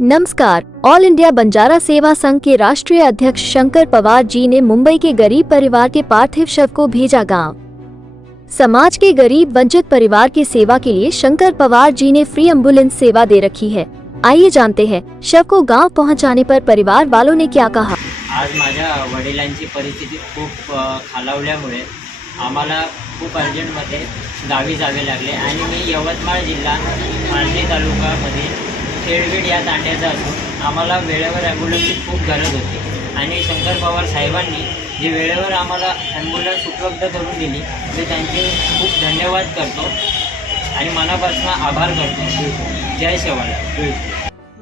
नमस्कार। All India Banjara सेवा संघ के राष्ट्रीय अध्यक्ष शंकर पवार जी ने मुंबई के गरीब परिवार के पार्थिव शव को भेजा गांव। समाज के गरीब वंचित परिवार की सेवा के लिए शंकर पवार जी ने फ्री एम्बुलेंस सेवा दे रखी है। आइए जानते हैं शव को गांव पहुंचाने पर परिवार वालों ने क्या कहा। आज माझ्या वडिलांची परिस्थिती खूप खालावल्यामुळे आम्हाला खूप अर्जंटमध्ये गावी जावे लागले आणि मी यवतमाळ जिल्हा मांडली तालुक्यामध्ये खेडगेड या तांड्याचा असून आम्हाला वेळेवर ॲम्ब्युलन्सची खूप गरज होती आणि शंकर पवार साहेबांनी जे वेळेवर आम्हाला ॲम्ब्युलन्स उपलब्ध करून दिली ते त्यांचे खूप धन्यवाद करतो आणि मनापासून आभार करतो। जय शिवालाल।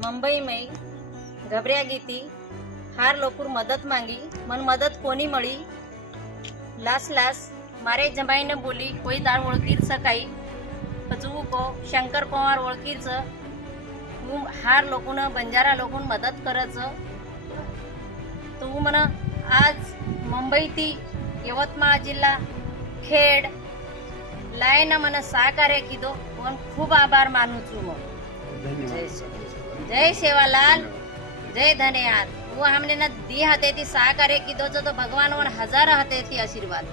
मुंबई में घबरिया गई थी, हार लोकुर मदद मांगी, मन मदद कोनी मળી। लास मारे जमाई ने बोली कोई दार ओळखीर सकाई पचवू को शंकर पवार ओळखीर हार लोकून बंजारा लोकून मदत करच तो मन आज मुंबई थी यवतमाळ जिल्हा खेड लायन मन सहकार्य कीधो पण खूब आभार मानू छू। जय सेवालाल, जय धन्यवाद। वो हमने न दी हते थी सहकार्य कीधो तो भगवान वन हजार हते थी आशीर्वाद।